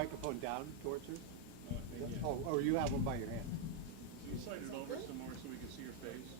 microphone down towards her? Yeah. Oh, or you have one by your hand? Can you slide it over some more so we can see your face?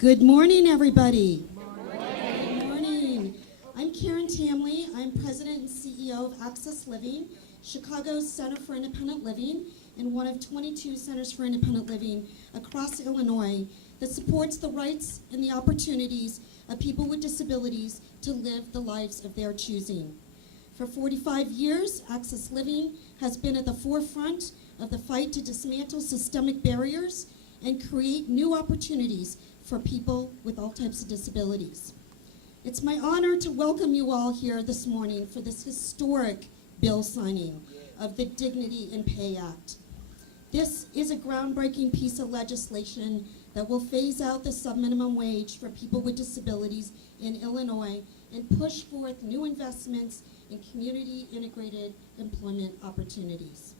Good morning, everybody. Good morning. I'm Karen Tamley. I'm President and CEO of Access Living, Chicago's Center for Independent Living, and one of 22 centers for independent living across Illinois that supports the rights and the opportunities of people with disabilities to live the lives of their choosing. For 45 years, Access Living has been at the forefront of the fight to dismantle systemic barriers and create new opportunities for people with all types of disabilities. It's my honor to welcome you all here this morning for this historic bill signing of the Dignity in Pay Act. This is a groundbreaking piece of legislation that will phase out the subminimum wage for people with disabilities in Illinois and push forth new investments in community integrated employment opportunities.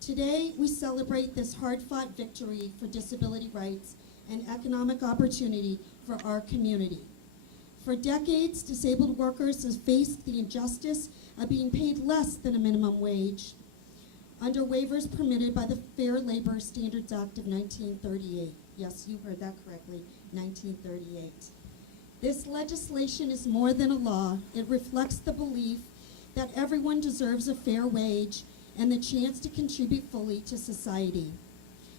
Today, we celebrate this hard-fought victory for disability rights and economic opportunity for our community. For decades, disabled workers have faced the injustice of being paid less than a minimum wage under waivers permitted by the Fair Labor Standards Act of 1938. Yes, you heard that correctly, 1938. This legislation is more than a law. It reflects the belief that everyone deserves a fair wage and the chance to contribute fully to society.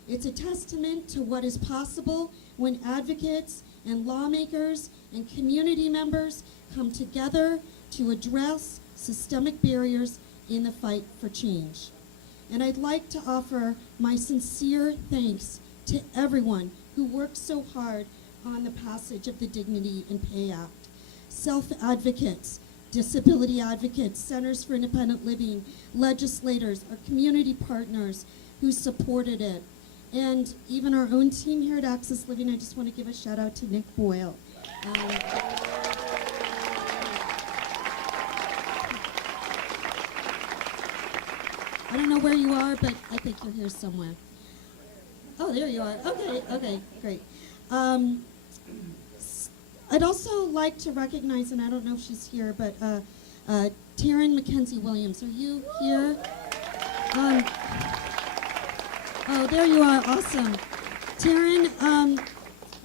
It's a testament to what is possible when advocates and lawmakers and community members come together to address systemic barriers in the fight for change. And I'd like to offer my sincere thanks to everyone who worked so hard on the passage of the Dignity in Pay Act. Self-advocates, disability advocates, centers for independent living, legislators, our community partners who supported it, and even our own team here at Access Living. I just want to give a shout out to Nick Boyle. I don't know where you are, but I think you're here somewhere. Oh, there you are. Okay, great. I'd also like to recognize, and I don't know if she's here, but Taryn Mackenzie Williams. Are you here? Oh, there you are. Awesome. Taryn,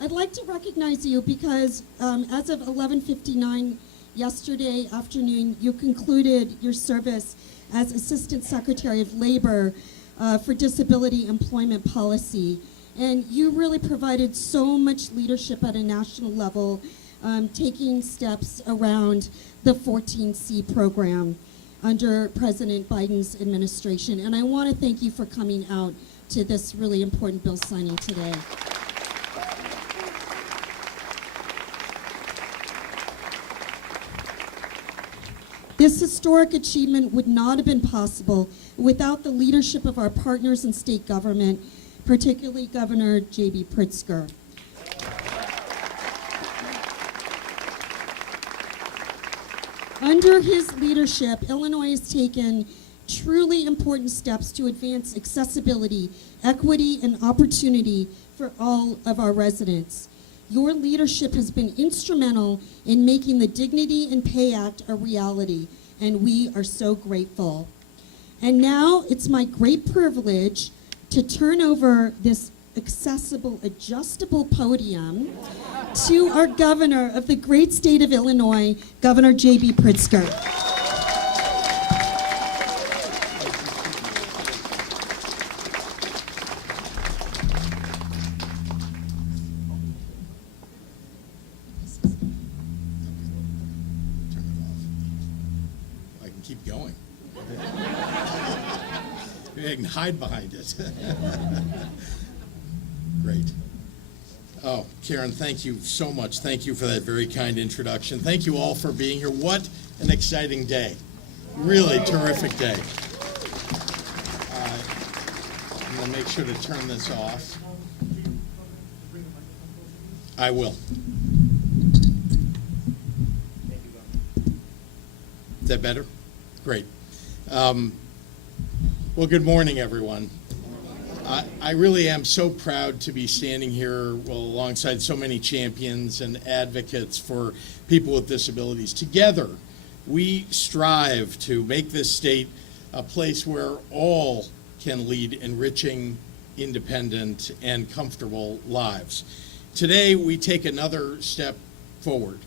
I'd like to recognize you because as of 11:59 yesterday afternoon, you concluded your service as Assistant Secretary of Labor for Disability Employment Policy. And you really provided so much leadership at a national level, taking steps around the 14C program under President Biden's administration. And I want to thank you for coming out to this really important bill signing today. This historic achievement would not have been possible without the leadership of our partners in state government, particularly Governor J.B. Pritzker. Under his leadership, Illinois has taken truly important steps to advance accessibility, equity, and opportunity for all of our residents. Your leadership has been instrumental in making the Dignity and Pay Act a reality, and we are so grateful. And now it's my great privilege to turn over this accessible, adjustable podium to our governor of the great state of Illinois, Governor J.B. Pritzker. Turn it off. I can keep going. Maybe I can hide behind it. Great. Oh, Karen, thank you so much. Thank you for that very kind introduction. Thank you all for being here. What an exciting day. Really terrific day. I'm going to make sure to turn this off. I will. Is that better? Great. Well, good morning, everyone. I really am so proud to be standing here alongside so many champions and advocates for people with disabilities. Together, we strive to make this state a place where all can lead enriching, independent, and comfortable lives. Today, we take another step forward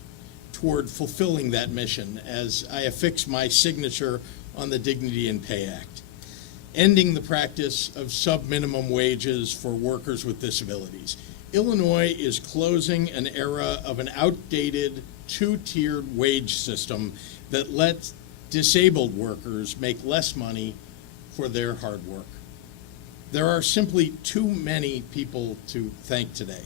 toward fulfilling that mission as I affix my signature on the Dignity and Pay Act, ending the practice of sub-minimum wages for workers with disabilities. Illinois is closing an era of an outdated two-tiered wage system that lets disabled workers make less money for their hard work. There are simply too many people to thank today,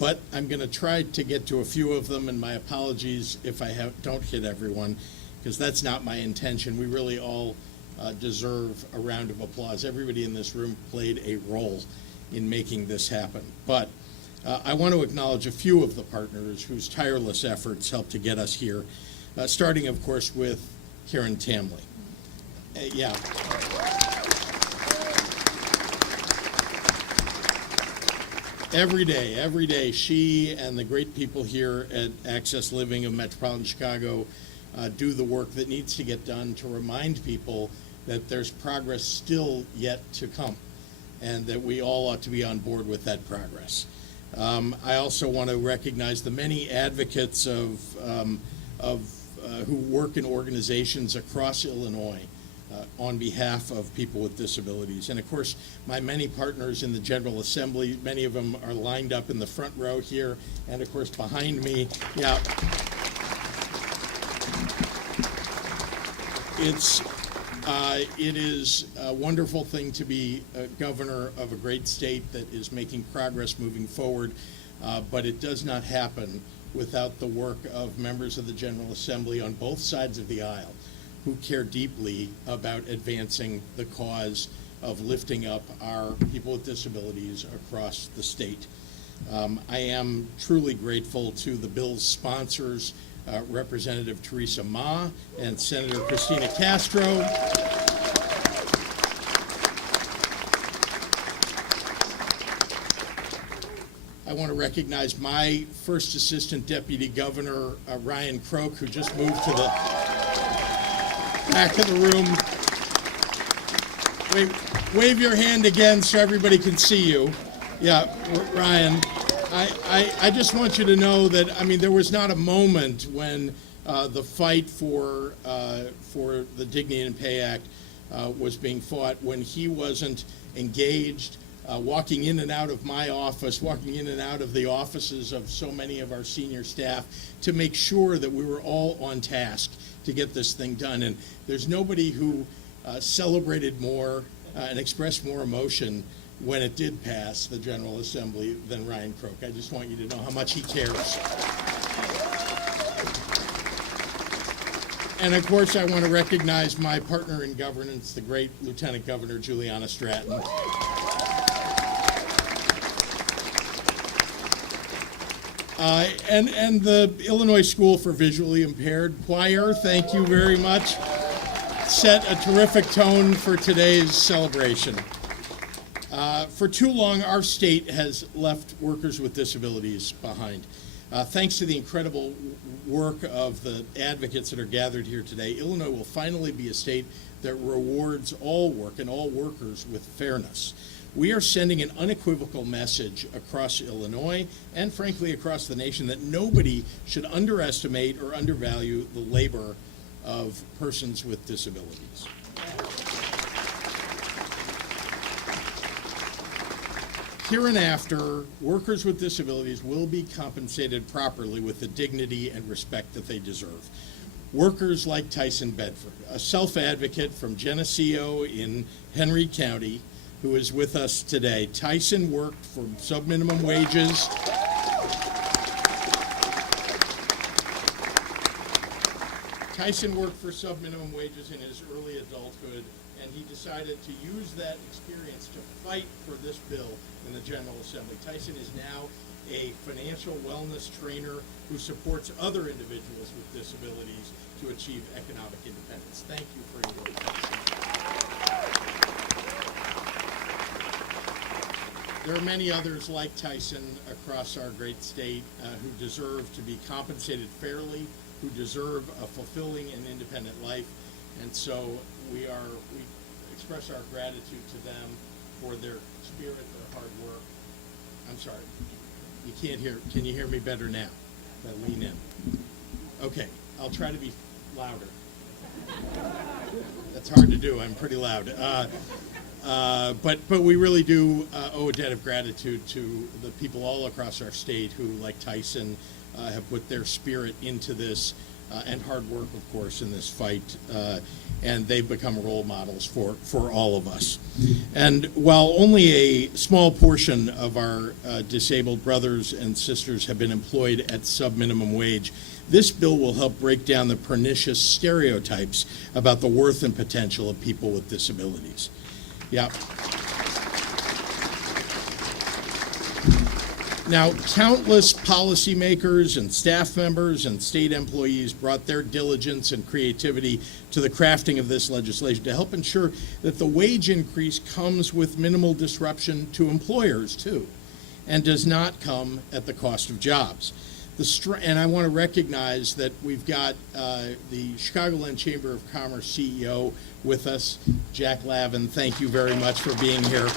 but I'm going to try to get to a few of them, and my apologies if I don't hit everyone, because that's not my intention. We really all deserve a round of applause. Everybody in this room played a role in making this happen. But I want to acknowledge a few of the partners whose tireless efforts helped to get us here, starting, of course, with Karen Tamley. Yeah. Every day, she and the great people here at Access Living of Metropolitan Chicago do the work that needs to get done to remind people that there's progress still yet to come, and that we all ought to be on board with that progress. I also want to recognize the many advocates who work in organizations across Illinois on behalf of people with disabilities. And of course, my many partners in the General Assembly, many of them are lined up in the front row here, and of course behind me. Yeah. It is a wonderful thing to be a governor of a great state that is making progress moving forward, but it does not happen without the work of members of the General Assembly on both sides of the aisle who care deeply about advancing the cause of lifting up our people with disabilities across the state. I am truly grateful to the bill's sponsors, Representative Teresa Ma and Senator Christina Castro. I want to recognize my first assistant deputy governor, Ryan Croak, who just moved to the back of the room. Wave your hand again so everybody can see you. Yeah, Ryan. I just want you to know that, I mean, there was not a moment when the fight for the Dignity and Pay Act was being fought when he wasn't engaged, walking in and out of my office, walking in and out of the offices of so many of our senior staff to make sure that we were all on task to get this thing done. And there's nobody who celebrated more and expressed more emotion when it did pass the General Assembly than Ryan Croak. I just want you to know how much he cares. And of course, I want to recognize my partner in governance, the great Lieutenant Governor Juliana Stratton. And the Illinois School for Visually Impaired Choir, thank you very much. Set a terrific tone for today's celebration. For too long, our state has left workers with disabilities behind. Thanks to the incredible work of the advocates that are gathered here today, Illinois will finally be a state that rewards all work and all workers with fairness. We are sending an unequivocal message across Illinois and frankly across the nation that nobody should underestimate or undervalue the labor of persons with disabilities. Hereinafter, workers with disabilities will be compensated properly with the dignity and respect that they deserve. Workers like Tyson Bedford, a self-advocate from Geneseo in Henry County, who is with us today. Tyson worked for sub-minimum wages. Tyson worked for sub-minimum wages in his early adulthood, and he decided to use that experience to fight for this bill in the General Assembly. Tyson is now a financial wellness trainer who supports other individuals with disabilities to achieve economic independence. Thank you for your work, Tyson. There are many others like Tyson across our great state who deserve to be compensated fairly, who deserve a fulfilling and independent life, and so we express our gratitude to them for their spirit, their hard work. I'm sorry, you can't hear. Can you hear me better now? If I lean in. Okay, I'll try to be louder. That's hard to do. I'm pretty loud. But we really do owe a debt of gratitude to the people all across our state who, like Tyson, have put their spirit into this and hard work, of course, in this fight. And they've become role models for all of us. And while only a small portion of our disabled brothers and sisters have been employed at sub-minimum wage, this bill will help break down the pernicious stereotypes about the worth and potential of people with disabilities. Yeah. Now, countless policymakers and staff members and state employees brought their diligence and creativity to the crafting of this legislation to help ensure that the wage increase comes with minimal disruption to employers, too, and does not come at the cost of jobs. And I want to recognize that we've got the Chicagoland Chamber of Commerce CEO with us, Jack Lavin. Thank you very much for being here.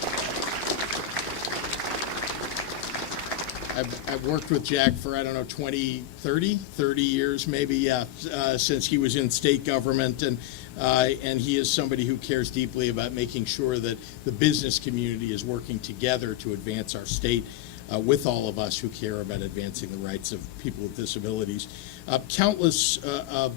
I've worked with Jack for, 30 years maybe, since he was in state government, and he is somebody who cares deeply about making sure that the business community is working together to advance our state with all of us who care about advancing the rights of people with disabilities. Countless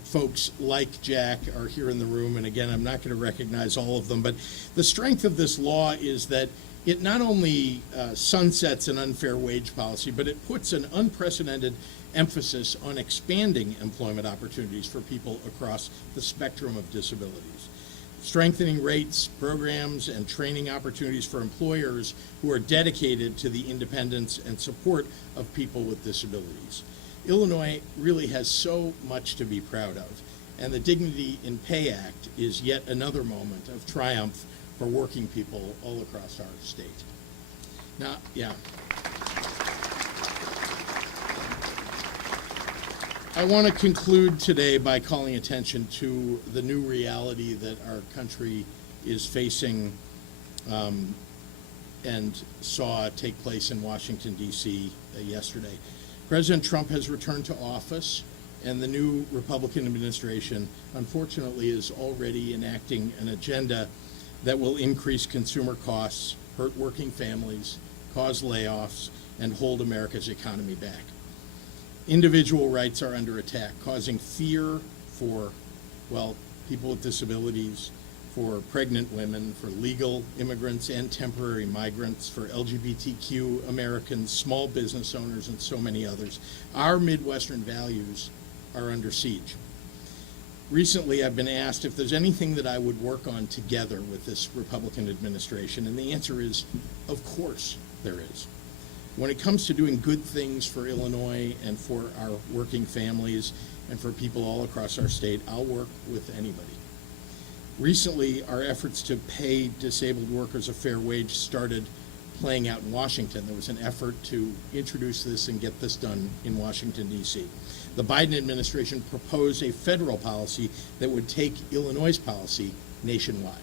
folks like Jack are here in the room, and again, I'm not going to recognize all of them, but the strength of this law is that it not only sunsets an unfair wage policy, but it puts an unprecedented emphasis on expanding employment opportunities for people across the spectrum of disabilities. Strengthening rates, programs, and training opportunities for employers who are dedicated to the independence and support of people with disabilities. Illinois really has so much to be proud of, and the Dignity in Pay Act is yet another moment of triumph for working people all across our state. Now, yeah. I want to conclude today by calling attention to the new reality that our country is facing and saw take place in Washington, D.C. Yesterday. President Trump has returned to office, and the new Republican administration, unfortunately, is already enacting an agenda that will increase consumer costs, hurt working families, cause layoffs, and hold America's economy back. Individual rights are under attack, causing fear for, people with disabilities, for pregnant women, for legal immigrants and temporary migrants, for LGBTQ Americans, small business owners, and so many others. Our Midwestern values are under siege. Recently, I've been asked if there's anything that I would work on together with this Republican administration, and the answer is, of course there is. When it comes to doing good things for Illinois and for our working families and for people all across our state, I'll work with anybody. Recently, our efforts to pay disabled workers a fair wage started playing out in Washington. There was an effort to introduce this and get this done in Washington, D.C. The Biden administration proposed a federal policy that would take Illinois' policy nationwide.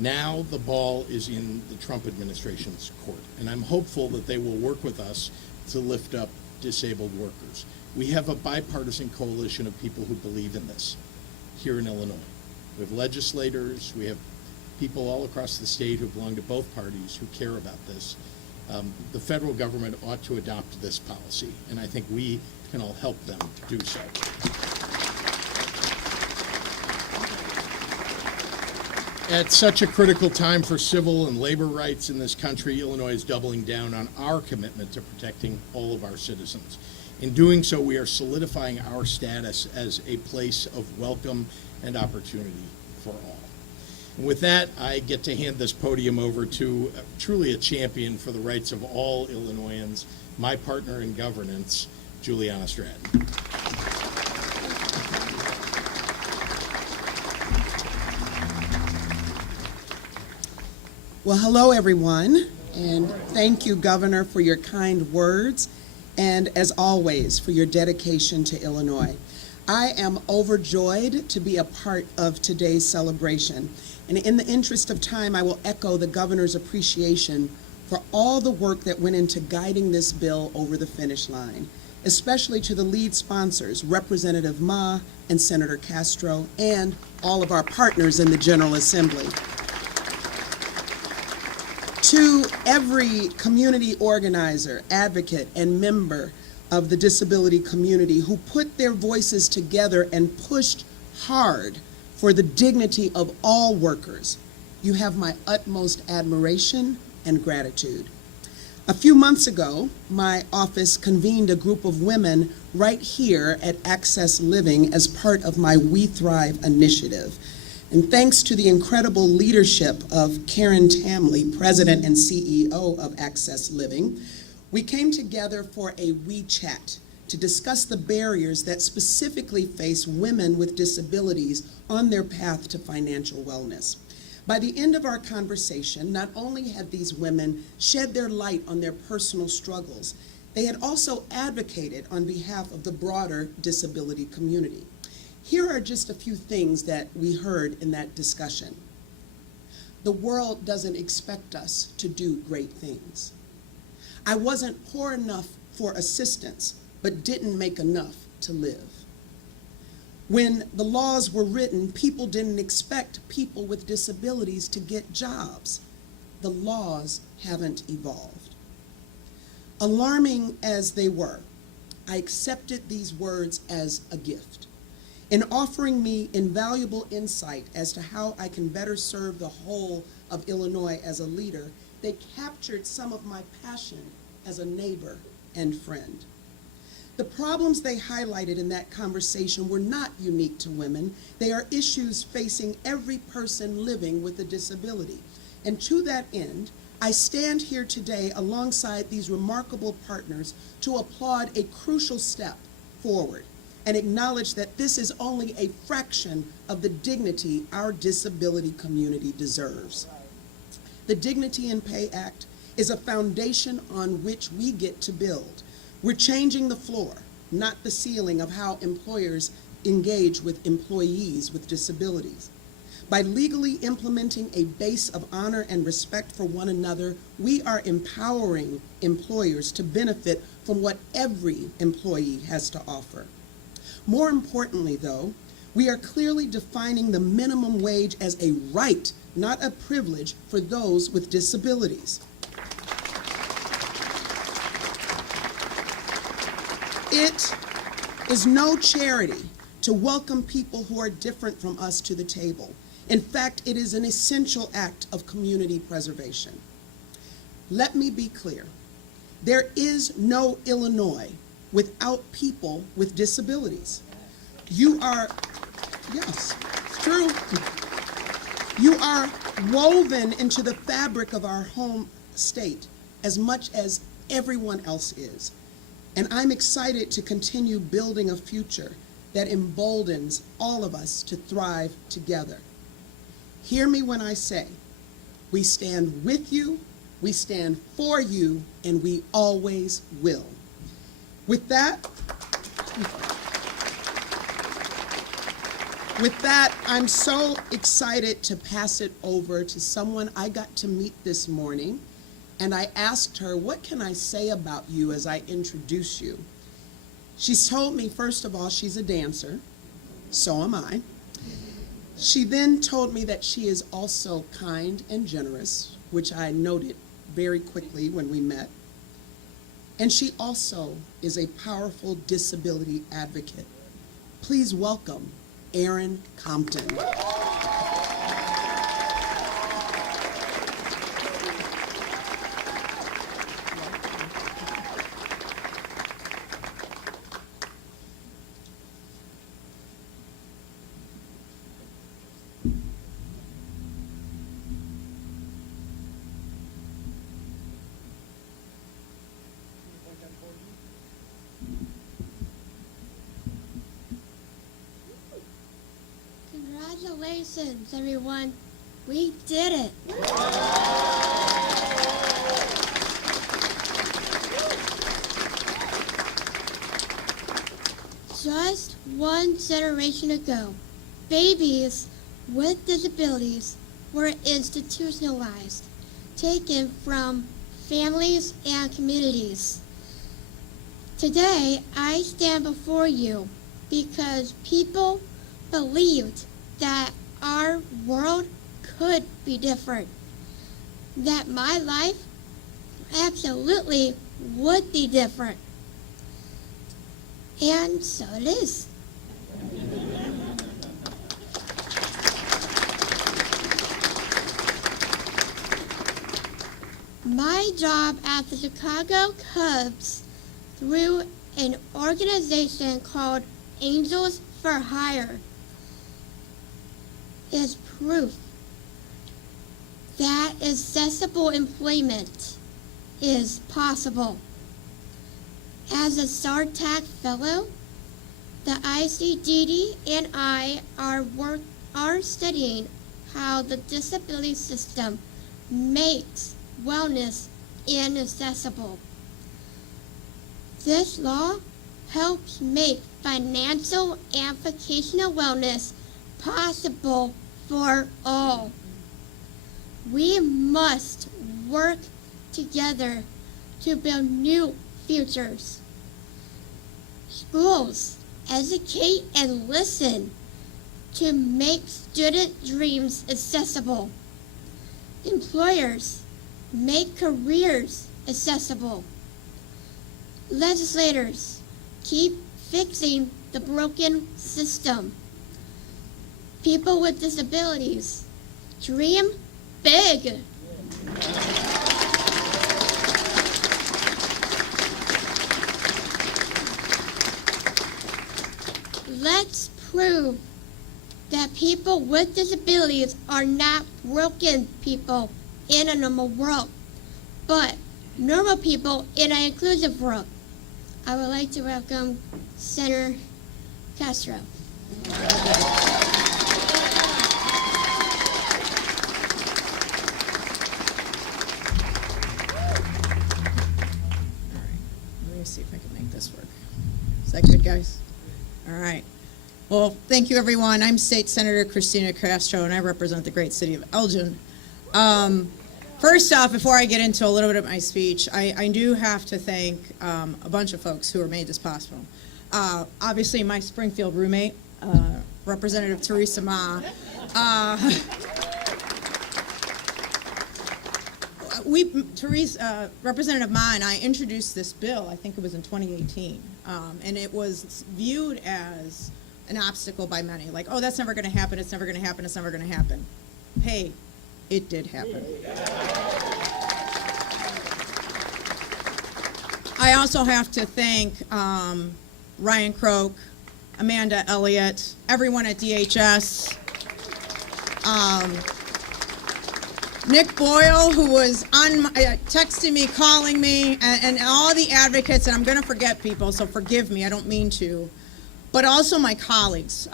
Now the ball is in the Trump administration's court, and I'm hopeful that they will work with us to lift up disabled workers. We have a bipartisan coalition of people who believe in this here in Illinois. We have legislators, we have people all across the state who belong to both parties who care about this. The federal government ought to adopt this policy, and I think we can all help them do so. At such a critical time for civil and labor rights in this country, Illinois is doubling down on our commitment to protecting all of our citizens. In doing so, we are solidifying our status as a place of welcome and opportunity for all. And with that, I get to hand this podium over to truly a champion for the rights of all Illinoisans, my partner in governance, Juliana Stratton. Well, hello, everyone, and thank you, Governor, for your kind words, and as always, for your dedication to Illinois. I am overjoyed to be a part of today's celebration, and in the interest of time, I will echo the Governor's appreciation for all the work that went into guiding this bill over the finish line, especially to the lead sponsors, Representative Ma and Senator Castro, and all of our partners in the General Assembly. To every community organizer, advocate, and member of the disability community who put their voices together and pushed hard for the dignity of all workers, you have my utmost admiration and gratitude. A few months ago, my office convened a group of women right here at Access Living as part of my We Thrive initiative. And thanks to the incredible leadership of Karen Tamley, President and CEO of Access Living, we came together for a We Chat to discuss the barriers that specifically face women with disabilities on their path to financial wellness. By the end of our conversation, not only had these women shed their light on their personal struggles, they had also advocated on behalf of the broader disability community. Here are just a few things that we heard in that discussion. The world doesn't expect us to do great things. I wasn't poor enough for assistance, but didn't make enough to live. When the laws were written, people didn't expect people with disabilities to get jobs. The laws haven't evolved. Alarming as they were, I accepted these words as a gift. In offering me invaluable insight as to how I can better serve the whole of Illinois as a leader, they captured some of my passion as a neighbor and friend. The problems they highlighted in that conversation were not unique to women. They are issues facing every person living with a disability. And to that end, I stand here today alongside these remarkable partners to applaud a crucial step forward and acknowledge that this is only a fraction of the dignity our disability community deserves. The Dignity in Pay Act is a foundation on which we get to build. We're changing the floor, not the ceiling, of how employers engage with employees with disabilities. By legally implementing a base of honor and respect for one another, we are empowering employers to benefit from what every employee has to offer. More importantly, though, we are clearly defining the minimum wage as a right, not a privilege, for those with disabilities. It is no charity to welcome people who are different from us to the table. In fact, it is an essential act of community preservation. Let me be clear. There is no Illinois without people with disabilities. You are, yes, it's true. You are woven into the fabric of our home state as much as everyone else is. And I'm excited to continue building a future that emboldens all of us to thrive together. Hear me when I say, we stand with you, we stand for you, and we always will. With that, I'm so excited to pass it over to someone I got to meet this morning, and I asked her, what can I say about you as I introduce you? She's told me, first of all, she's a dancer. So am I. She then told me that she is also kind and generous, which I noted very quickly when we met. And she also is a powerful disability advocate. Please welcome Erin Compton. Congratulations, everyone. We did it. Just one generation ago, babies with disabilities were institutionalized, taken from families and communities. Today, I stand before you because people believed that our world could be different, that my life absolutely would be different. And so it is. My job at the Chicago Cubs through an organization called Angels for Hire is proof that accessible employment is possible. As a SARTAC fellow, the ICDD and I are studying how the disability system makes wellness inaccessible. This law helps make financial and vocational wellness possible for all. We must work together to build new futures. Schools educate and listen to make student dreams accessible. Employers make careers accessible. Legislators keep fixing the broken system. People with disabilities dream big. Let's prove that people with disabilities are not broken people in a normal world, but normal people in an inclusive world. I would like to welcome Senator Castro. Let me see if I can make this work. Is that good, guys? All right. Well, thank you, everyone. I'm State Senator Christina Castro, and I represent the great city of Elgin. First off, before I get into a little bit of my speech, I do have to thank a bunch of folks who have made this possible. Obviously, my Springfield roommate, Representative Teresa Ma. Representative Ma and I introduced this bill, I think it was in 2018, and it was viewed as an obstacle by many, like, oh, that's never going to happen, it's never going to happen, it's never going to happen. Hey, it did happen. I also have to thank Ryan Croak, Amanda Elliott, everyone at DHS, Nick Boyle, who was on texting me, calling me, and all the advocates, and I'm going to forget people, so forgive me, I don't mean to, but also my colleagues,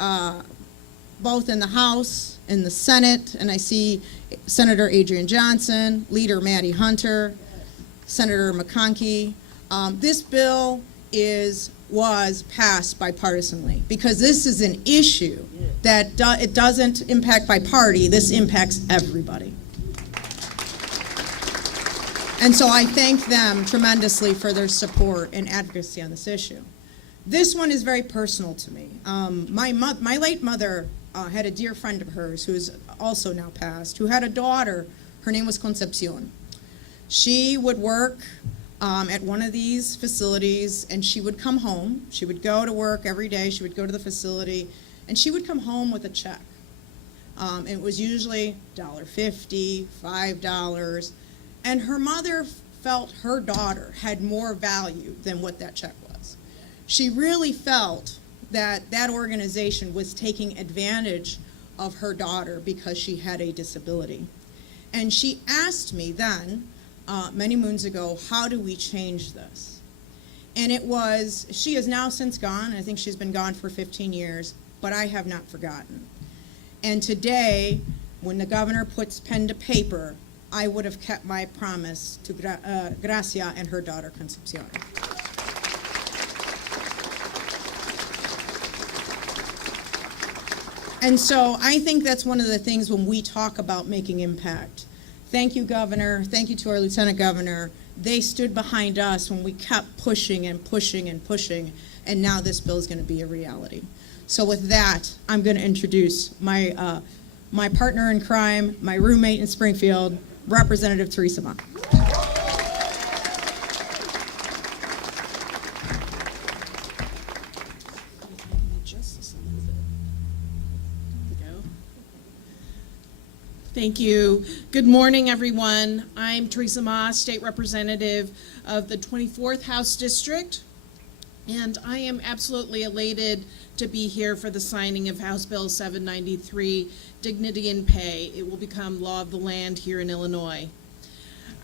both in the House, in the Senate, and I see Senator Adrian Johnson, Leader Maddie Hunter, Senator McConkey. This bill was passed bipartisanly because this is an issue that it doesn't impact by party, this impacts everybody. And so I thank them tremendously for their support and advocacy on this issue. This one is very personal to me. My late mother had a dear friend of hers who is also now passed, who had a daughter. Her name was Concepcion. She would work at one of these facilities, and she would come home. She would go to work every day. She would go to the facility, and she would come home with a check. It was usually $1.50, $5, and her mother felt her daughter had more value than what that check was. She really felt that that organization was taking advantage of her daughter because she had a disability. And she asked me then, many moons ago, how do we change this? And it was, she is now since gone, I think she's been gone for 15 years, but I have not forgotten. And today, when the governor puts pen to paper, I would have kept my promise to Gracia and her daughter, Concepcion. And so I think that's one of the things when we talk about making impact. Thank you, Governor. Thank you to our Lieutenant Governor. They stood behind us when we kept pushing and pushing and pushing, and now this bill is going to be a reality. So with that, I'm going to introduce my partner in crime, my roommate in Springfield, Representative Teresa Ma. Thank you. Good morning, everyone. I'm Teresa Ma, State Representative of the 24th House District, and I am absolutely elated to be here for the signing of House Bill 793, Dignity in Pay. It will become law of the land here in Illinois.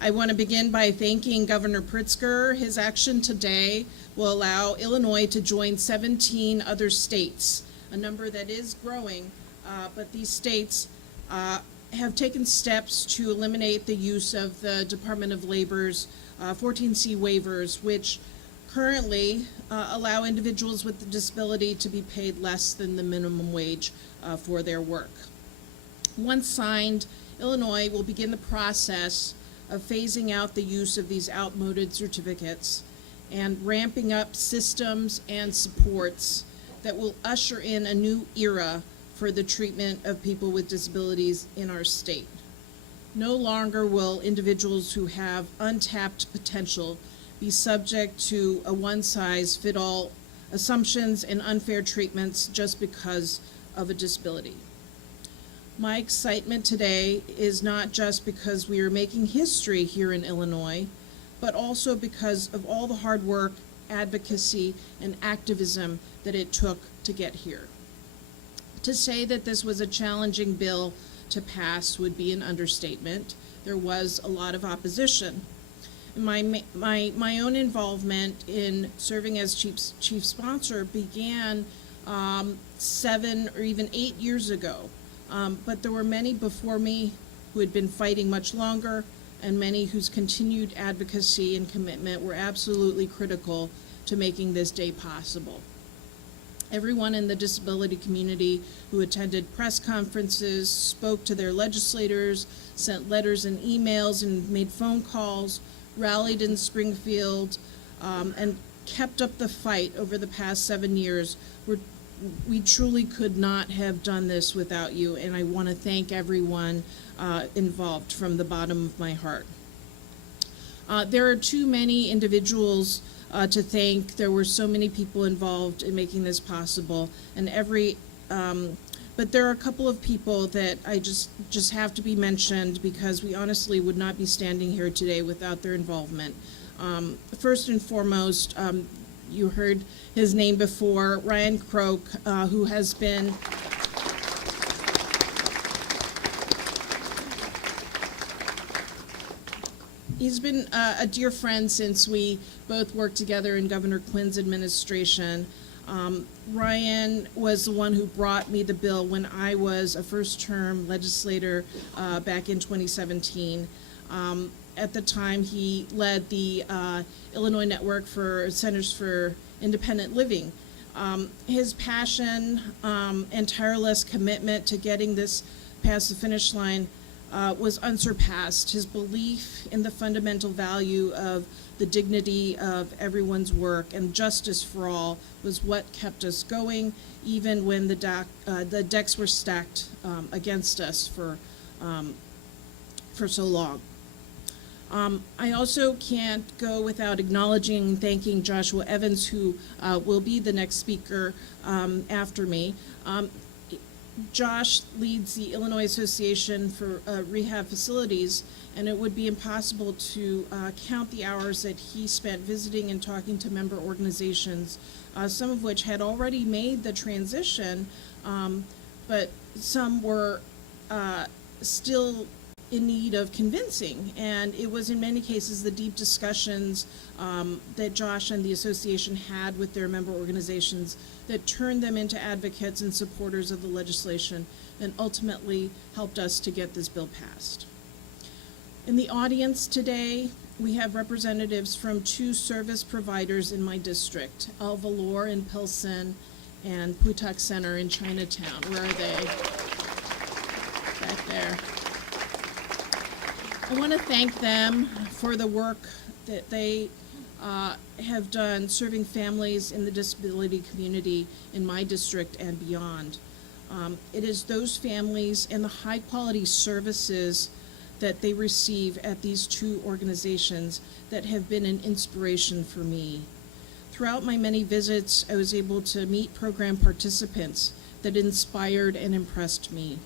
I want to begin by thanking Governor Pritzker. His action today will allow Illinois to join 17 other states, a number that is growing, but these states have taken steps to eliminate the use of the Department of Labor's 14C waivers, which currently allow individuals with a disability to be paid less than the minimum wage for their work. Once signed, Illinois will begin the process of phasing out the use of these outmoded certificates and ramping up systems and supports that will usher in a new era for the treatment of people with disabilities in our state. No longer will individuals who have untapped potential be subject to a one-size-fit-all assumptions and unfair treatments just because of a disability. My excitement today is not just because we are making history here in Illinois, but also because of all the hard work, advocacy, and activism that it took to get here. To say that this was a challenging bill to pass would be an understatement. There was a lot of opposition. My own involvement in serving as chief sponsor began 7 or even 8 years ago. But there were many before me who had been fighting much longer, and many whose continued advocacy and commitment were absolutely critical to making this day possible. Everyone in the disability community who attended press conferences, spoke to their legislators, sent letters and emails, and made phone calls, rallied in Springfield, and kept up the fight over the past 7 years. We truly could not have done this without you, and I want to thank everyone involved from the bottom of my heart. There are too many individuals to thank. There were so many people involved in making this possible, and but there are a couple of people that I just have to be mentioned because we honestly would not be standing here today without their involvement. First and foremost, you heard his name before, Ryan Croak, who has been He's been a dear friend since we both worked together in Governor Quinn's administration. Ryan was the one who brought me the bill when I was a first-term legislator back in 2017. At the time, he led the Illinois Network for Centers for Independent Living. His passion and tireless commitment to getting this past the finish line was unsurpassed. His belief in the fundamental value of the dignity of everyone's work and justice for all was what kept us going, even when the decks were stacked against us for so long. I also can't go without acknowledging and thanking Joshua Evans, who will be the next speaker after me. Josh leads the Illinois Association for Rehab Facilities, and it would be impossible to count the hours that he spent visiting and talking to member organizations, some of which had already made the transition, but some were still in need of convincing. And it was in many cases the deep discussions that Josh and the association had with their member organizations that turned them into advocates and supporters of the legislation and ultimately helped us to get this bill passed. In the audience today, we have representatives from 2 service providers in my district, El Valor in Pilsen and Putak Center in Chinatown. Where are they? Back there. I want to thank them for the work that they have done serving families in the disability community in my district and beyond. It is those families and the high-quality services that they receive at these 2 organizations that have been an inspiration for me. Throughout my many visits, I was able to meet program participants that inspired and impressed me.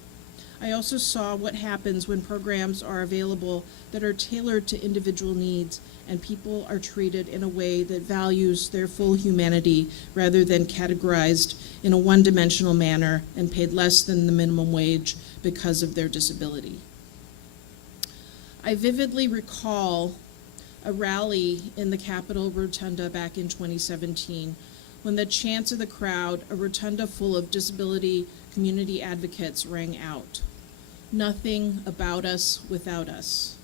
I also saw what happens when programs are available that are tailored to individual needs and people are treated in a way that values their full humanity rather than categorized in a one-dimensional manner and paid less than the minimum wage because of their disability. I vividly recall a rally in the Capitol Rotunda back in 2017 when the chants of the crowd, a rotunda full of disability community advocates, rang out. Nothing about us without us.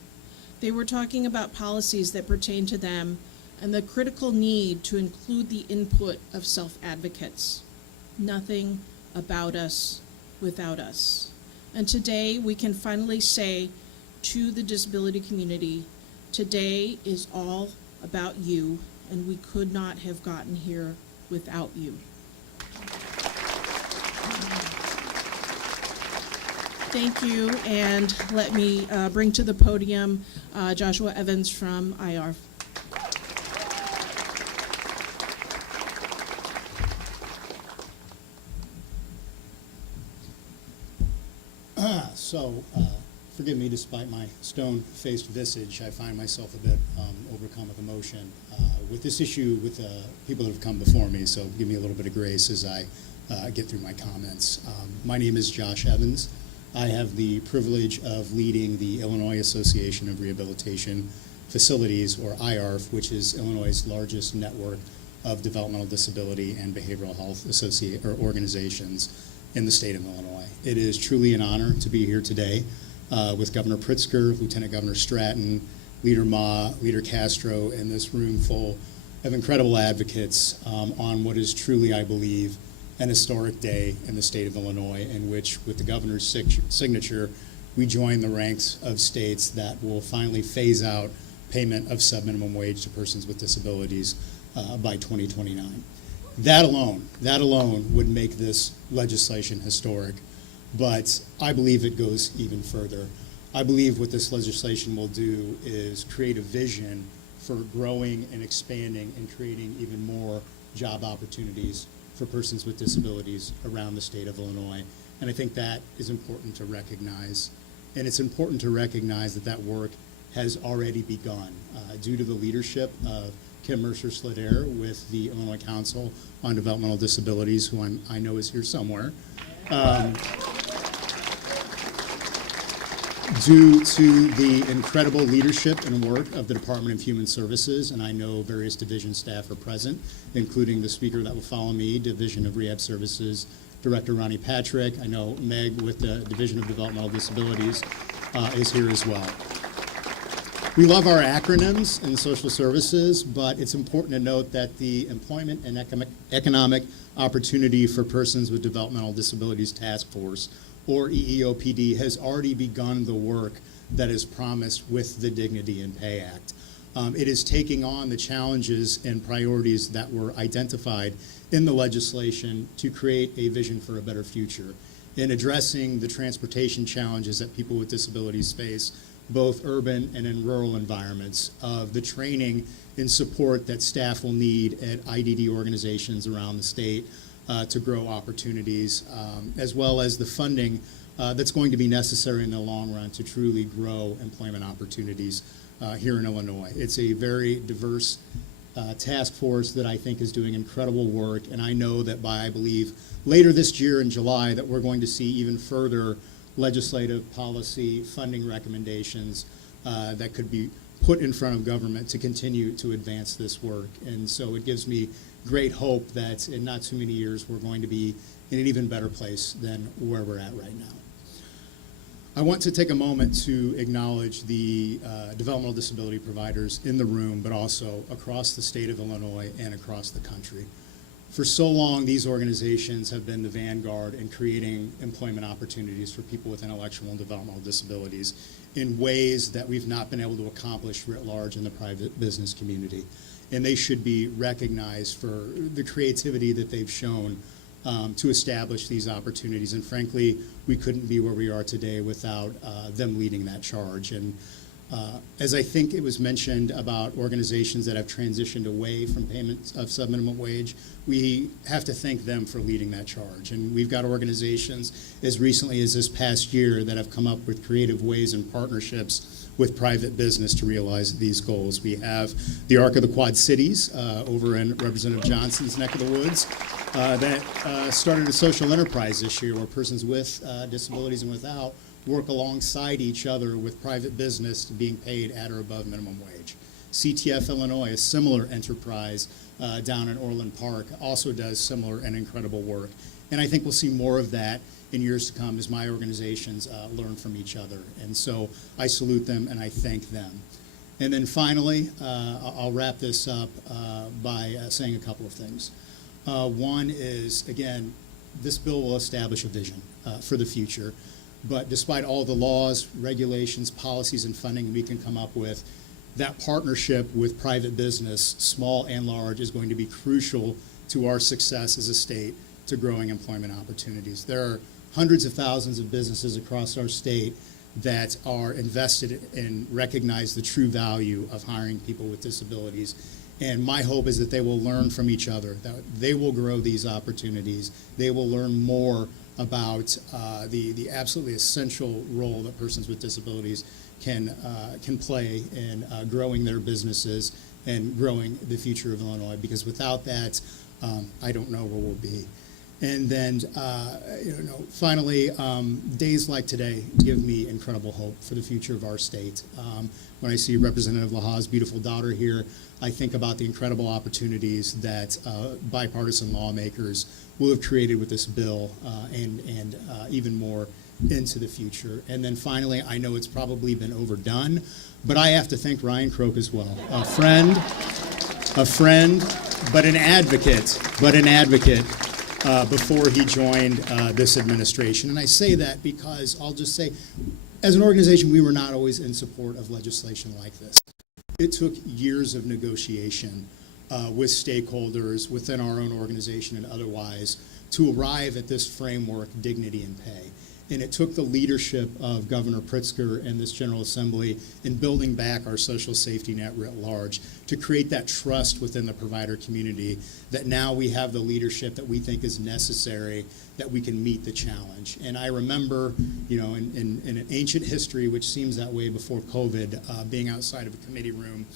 They were talking about policies that pertain to them and the critical need to include the input of self-advocates. Nothing about us without us. And today we can finally say to the disability community, today is all about you, and we could not have gotten here without you. Thank you, and let me bring to the podium Joshua Evans from IARF. Forgive me, despite my stone-faced visage, I find myself a bit overcome with emotion with this issue with people that have come before me, so give me a little bit of grace as I get through my comments. My name is Josh Evans. I have the privilege of leading the Illinois Association of Rehabilitation Facilities, or IARF, which is Illinois' largest network of developmental disability and behavioral health organizations in the state of Illinois. It is truly an honor to be here today with Governor Pritzker, Lieutenant Governor Stratton, Leader Ma, Leader Castro, and this room full of incredible advocates on what is truly, I believe, an historic day in the state of Illinois, in which, with the governor's signature, we join the ranks of states that will finally phase out payment of sub-minimum wage to persons with disabilities by 2029. That alone would make this legislation historic, but I believe it goes even further. I believe what this legislation will do is create a vision for growing and expanding and creating even more job opportunities for persons with disabilities around the state of Illinois. And I think that is important to recognize. And it's important to recognize that that work has already begun due to the leadership of Kim Mercer-Slidare with the Illinois Council on Developmental Disabilities, who I know is here somewhere. Due to the incredible leadership and work of the Department of Human Services, and I know various division staff are present, including the speaker that will follow me, Division of Rehab Services, Director Ronnie Patrick. I know Meg with the Division of Developmental Disabilities is here as well. We love our acronyms in social services, but it's important to note that the Employment and Economic Opportunity for Persons with Developmental Disabilities Task Force, or EEOPD, has already begun the work that is promised with the Dignity and Pay Act. It is taking on the challenges and priorities that were identified in the legislation to create a vision for a better future in addressing the transportation challenges that people with disabilities face, both urban and in rural environments, of the training and support that staff will need at IDD organizations around the state to grow opportunities, as well as the funding that's going to be necessary in the long run to truly grow employment opportunities here in Illinois. It's a very diverse task force that I think is doing incredible work, and I know that by, I believe, later this year in July, that we're going to see even further legislative policy funding recommendations that could be put in front of government to continue to advance this work. And so it gives me great hope that in not too many years we're going to be in an even better place than where we're at right now. I want to take a moment to acknowledge the developmental disability providers in the room, but also across the state of Illinois and across the country. For so long, these organizations have been the vanguard in creating employment opportunities for people with intellectual and developmental disabilities in ways that we've not been able to accomplish writ large in the private business community. And they should be recognized for the creativity that they've shown to establish these opportunities. And frankly, we couldn't be where we are today without them leading that charge. And as I think it was mentioned about organizations that have transitioned away from payment of subminimum wage, we have to thank them for leading that charge. And we've got organizations as recently as this past year that have come up with creative ways and partnerships with private business to realize these goals. We have the Arc of the Quad Cities over in Representative Johnson's neck of the woods that started a social enterprise this year where persons with disabilities and without work alongside each other with private business being paid at or above minimum wage. CTF Illinois, a similar enterprise down in Orland Park, also does similar and incredible work. And I think we'll see more of that in years to come as my organizations learn from each other. And so I salute them and I thank them. And then finally, I'll wrap this up by saying a couple of things. One is, again, this bill will establish a vision for the future. But despite all the laws, regulations, policies, and funding we can come up with, that partnership with private business, small and large, is going to be crucial to our success as a state to growing employment opportunities. There are hundreds of thousands of businesses across our state that are invested and recognize the true value of hiring people with disabilities. And my hope is that they will learn from each other, that they will grow these opportunities. They will learn more about the absolutely essential role that persons with disabilities can play in growing their businesses and growing the future of Illinois. Because without that, I don't know where we'll be. And then, finally, days like today give me incredible hope for the future of our state. When I see Representative Laha's beautiful daughter here, I think about the incredible opportunities that bipartisan lawmakers will have created with this bill and even more into the future. And then finally, I know it's probably been overdone, but I have to thank Ryan Croak as well. A friend, but an advocate before he joined this administration. And I say that because I'll just say, as an organization, we were not always in support of legislation like this. It took years of negotiation with stakeholders within our own organization and otherwise to arrive at this framework, dignity and pay. And it took the leadership of Governor Pritzker and this General Assembly in building back our social safety net writ large to create that trust within the provider community that now we have the leadership that we think is necessary that we can meet the challenge. And I remember, in an ancient history, which seems that way before COVID, being outside of a committee room,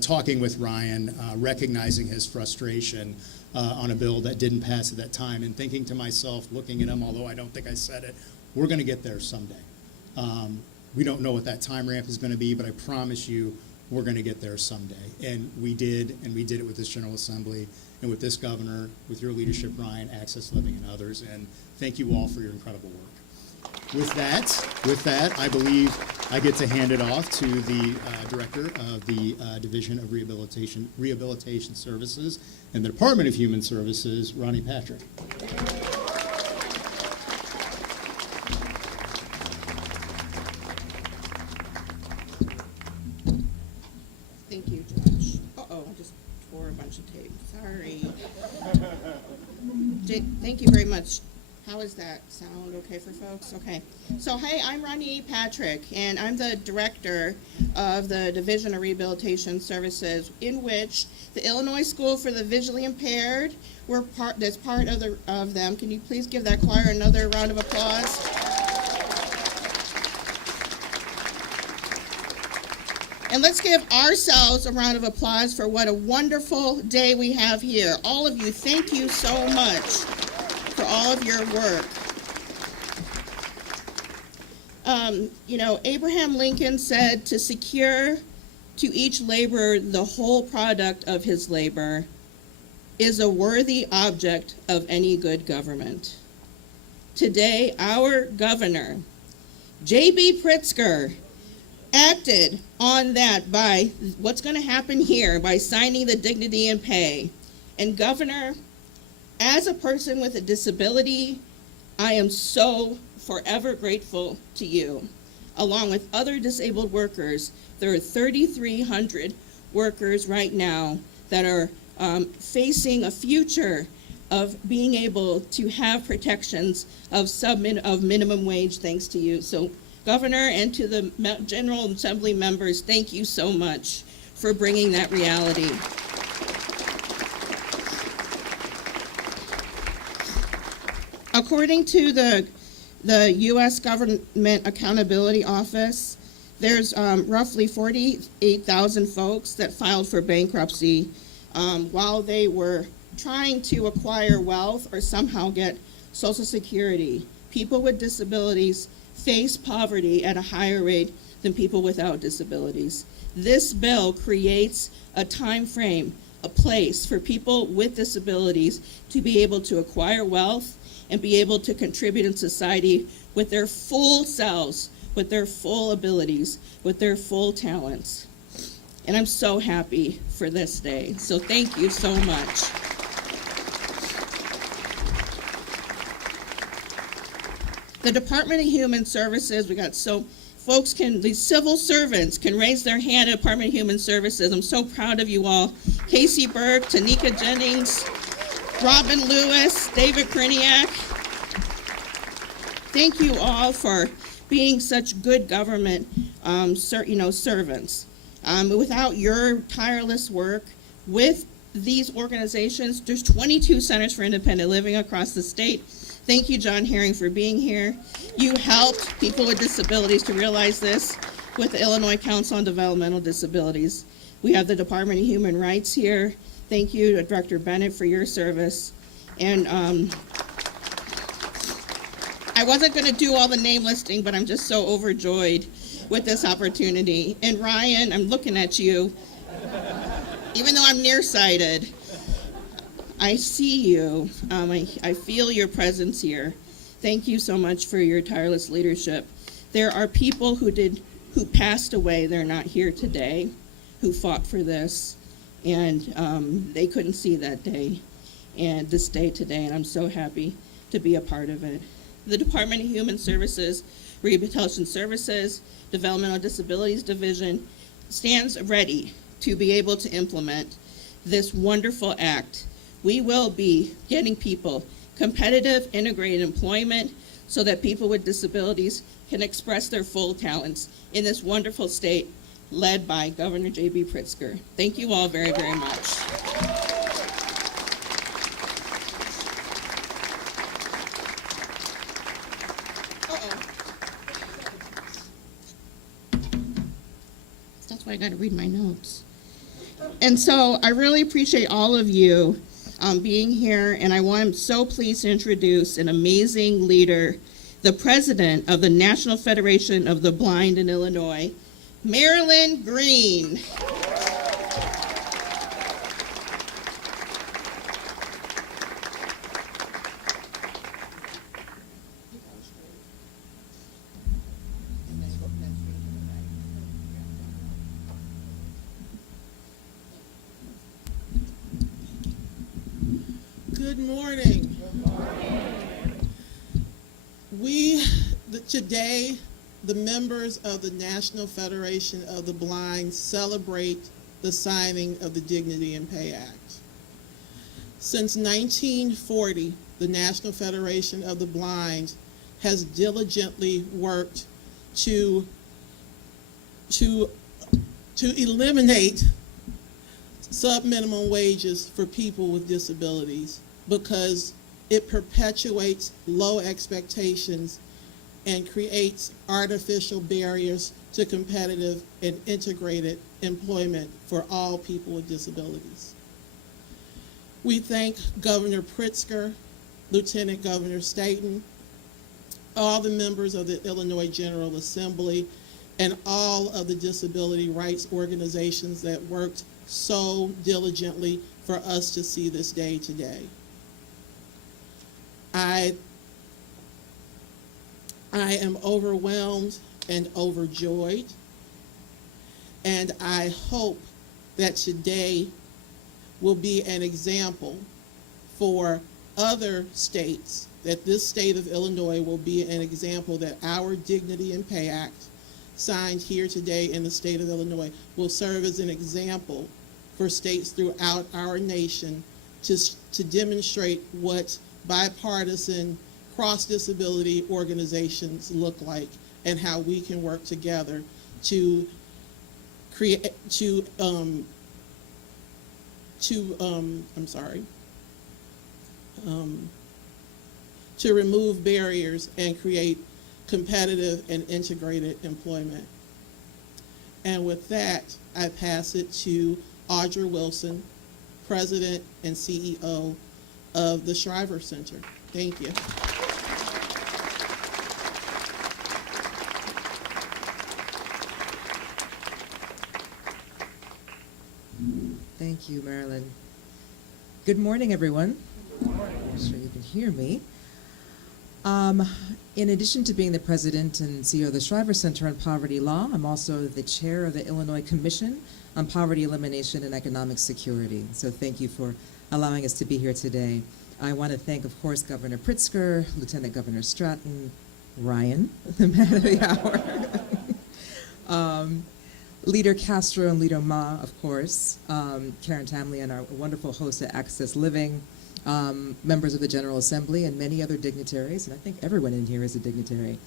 talking with Ryan, recognizing his frustration on a bill that didn't pass at that time, and thinking to myself, looking at him, although I don't think I said it, we're going to get there someday. We don't know what that time ramp is going to be, but I promise you we're going to get there someday. And we did it with this General Assembly and with this governor, with your leadership, Ryan, Access Living, and others. And thank you all for your incredible work. With that, I believe I get to hand it off to the Director of the Division of Rehabilitation Services and the Department of Human Services, Ronnie Patrick. Thank you, Josh. Uh-oh, I just tore a bunch of tape. Sorry. Thank you very much. How is that? Sound okay for folks? Okay. So, hey, I'm Ronnie Patrick, and I'm the director of the Division of Rehabilitation Services, in which the Illinois School for the Visually Impaired, that's part of them. Can you please give that choir another round of applause? And let's give ourselves a round of applause for what a wonderful day we have here. All of you, thank you so much for all of your work. Abraham Lincoln said, to secure to each laborer the whole product of his labor is a worthy object of any good government. Today, our governor, J.B. Pritzker, acted on that by what's going to happen here, by signing the dignity and pay. And Governor, as a person with a disability, I am so forever grateful to you. Along with other disabled workers, there are 3,300 workers right now that are facing a future of being able to have protections of minimum wage thanks to you. So, Governor, and to the General Assembly members, thank you so much for bringing that reality. According to the U.S. Government Accountability Office, there's roughly 48,000 folks that filed for bankruptcy while they were trying to acquire wealth or somehow get Social Security. People with disabilities face poverty at a higher rate than people without disabilities. This bill creates a time frame, a place for people with disabilities to be able to acquire wealth and be able to contribute in society with their full selves, with their full abilities, with their full talents. And I'm so happy for this day. So thank you so much. The Department of Human Services, these civil servants can raise their hand at Department of Human Services. I'm so proud of you all. Casey Burke, Tanika Jennings, Robin Lewis, David Kriniak. Thank you all for being such good government servants. Without your tireless work with these organizations, there's 22 centers for independent living across the state. Thank you, John Herring, for being here. You helped people with disabilities to realize this with the Illinois Council on Developmental Disabilities. We have the Department of Human Rights here. Thank you to Director Bennett for your service. And I wasn't going to do all the name listing, but I'm just so overjoyed with this opportunity. And Ryan, I'm looking at you. Even though I'm nearsighted, I see you. I feel your presence here. Thank you so much for your tireless leadership. There are people who passed away. They're not here today, who fought for this, and they couldn't see that day and this day today. And I'm so happy to be a part of it. The Department of Human Services, Rehabilitation Services, Developmental Disabilities Division stands ready to be able to implement this wonderful act. We will be getting people competitive, integrated employment so that people with disabilities can express their full talents in this wonderful state led by Governor J.B. Pritzker. Thank you all very, very much. That's why I got to read my notes. And so I really appreciate all of you being here, and I'm so pleased to introduce an amazing leader, the president of the National Federation of the Blind in Illinois, Marilyn Green. Good morning. Today, the members of the National Federation of the Blind celebrate the signing of the Dignity and Pay Act. Since 1940, the National Federation of the Blind has diligently worked to eliminate sub-minimum wages for people with disabilities because it perpetuates low expectations and creates artificial barriers to competitive and integrated employment for all people with disabilities. We thank Governor Pritzker, Lieutenant Governor Staton, all the members of the Illinois General Assembly, and all of the disability rights organizations that worked so diligently for us to see this day today. I am overwhelmed and overjoyed, and I hope that today will be an example for other states, that this state of Illinois will be an example that our Dignity and Pay Act, signed here today in the state of Illinois, will serve as an example for states throughout our nation to demonstrate what bipartisan cross-disability organizations look like and how we can work together to create, to remove barriers and create competitive and integrated employment. And with that, I pass it to Audra Wilson, President and CEO of the Shriver Center. Thank you. Thank you, Marilyn. Good morning, everyone. Good morning. I'm sure you can hear me. In addition to being the president and CEO of the Shriver Center on Poverty Law, I'm also the chair of the Illinois Commission on Poverty Elimination and Economic Security. So thank you for allowing us to be here today. I want to thank, of course, Governor Pritzker, Lieutenant Governor Stratton, Ryan, the man of the hour, Leader Castro and Leader Ma, of course, Karen Tamley and our wonderful host at Access Living, members of the General Assembly, and many other dignitaries, and I think everyone in here is a dignitary,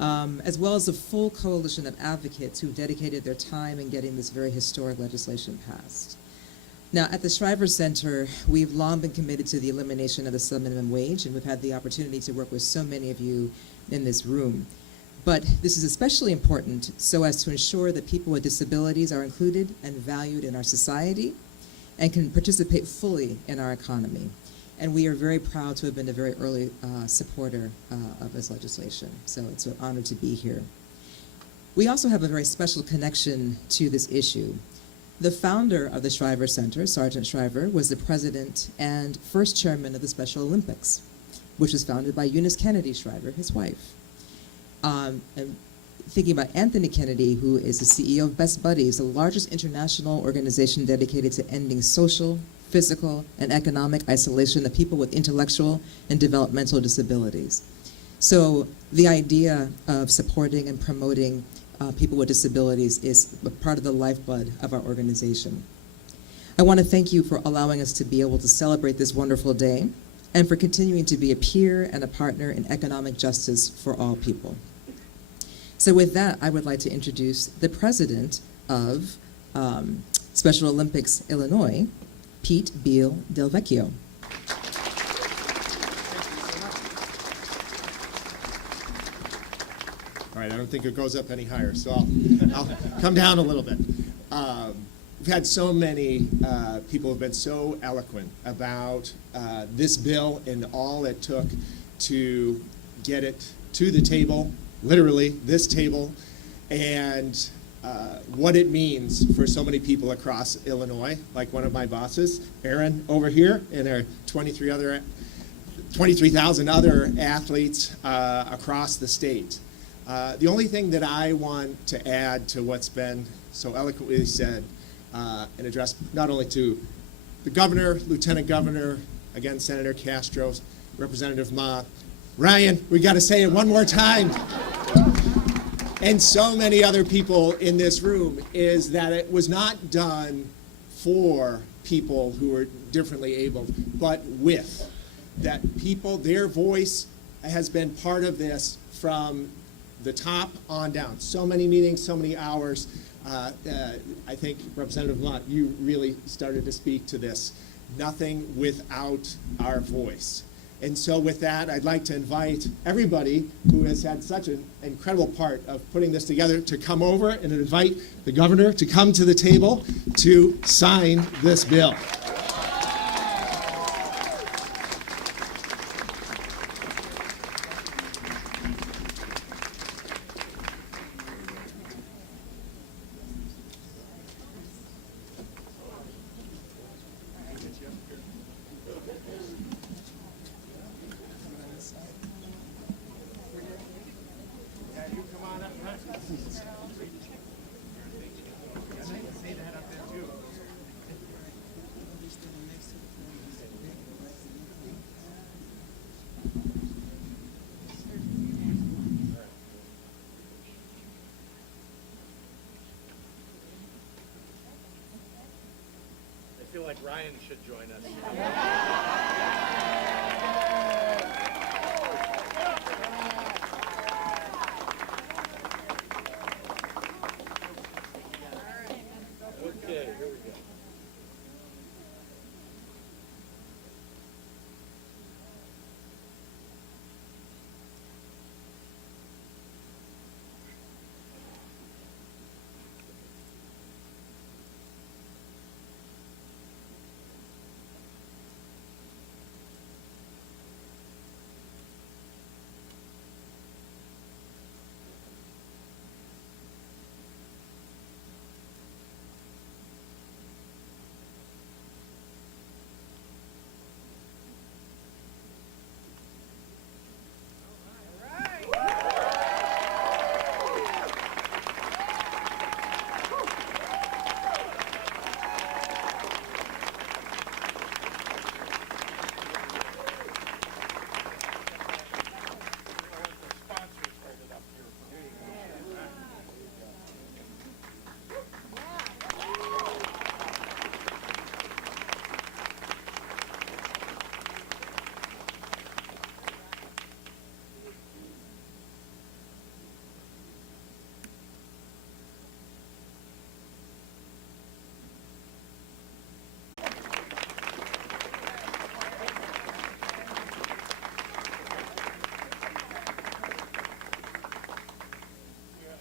as well as a full coalition of advocates who dedicated their time in getting this very historic legislation passed. Now, at the Shriver Center, we've long been committed to the elimination of the sub-minimum wage, and we've had the opportunity to work with so many of you in this room. But this is especially important so as to ensure that people with disabilities are included and valued in our society and can participate fully in our economy. And we are very proud to have been a very early supporter of this legislation. So it's an honor to be here. We also have a very special connection to this issue. The founder of the Shriver Center, Sergeant Shriver, was the president and first chairman of the Special Olympics, which was founded by Eunice Kennedy Shriver, his wife. And thinking about Anthony Kennedy, who is the CEO of Best Buddies, the largest international organization dedicated to ending social, physical, and economic isolation of people with intellectual and developmental disabilities. So the idea of supporting and promoting people with disabilities is a part of the lifeblood of our organization. I want to thank you for allowing us to be able to celebrate this wonderful day and for continuing to be a peer and a partner in economic justice for all people. So with that, I would like to introduce the president of Special Olympics Illinois, Pete Beal Del Vecchio. All right, I don't think it goes up any higher, so I'll come down a little bit. We've had so many people have been so eloquent about this bill and all it took to get it to the table, literally this table, and what it means for so many people across Illinois, like one of my bosses, Aaron over here, and our 23,000 other athletes across the state. The only thing that I want to add to what's been so eloquently said and addressed not only to the governor, lieutenant governor, again, Senator Castro, Representative Ma, Ryan, we got to say it one more time, and so many other people in this room, is that it was not done for people who are differently abled, but with. That people, their voice has been part of this from the top on down. So many meetings, so many hours. I think, Representative Mott, you really started to speak to this. Nothing without our voice. And so with that, I'd like to invite everybody who has had such an incredible part of putting this together to come over and invite the governor to come to the table to sign this bill. I feel like Ryan should join us.